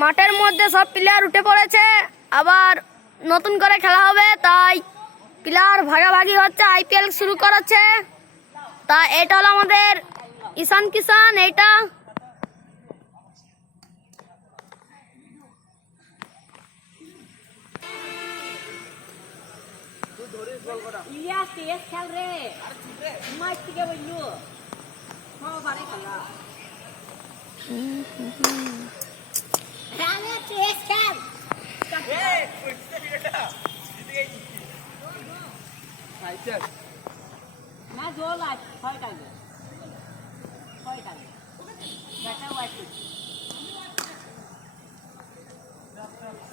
মাঠের মধ্যে সব প্লেয়ার উঠে পড়েছে, আবার নতুন করে খেলা হবে, তাই প্লেয়ার ভাগাভাগি হচ্ছে, আইপিএল শুরু করাচ্ছে। তা এটা হলো আমাদের ঈশান কিষান। এইটা খেল রে মাঠ থেকে বললু না জল আছে ছয় টাইমে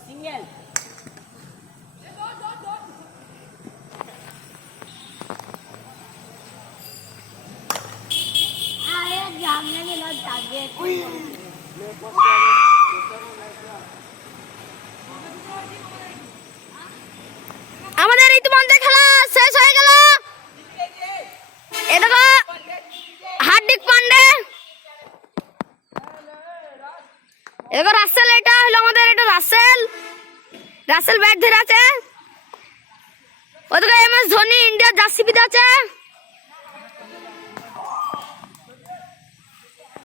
সিঙ্গেল আমাদের ইতিমধ্যে খেলা শেষ হয়ে গেল। এ দেখো হার্দিক পান্ডে, এ দেখো রাসেল, এটা হলো আমাদের, এটা রাসেল ব্যাট ধরে আছে। ওদিকে এমএস ধোনি ইন্ডিয়া জার্সি পিঁধে আছে।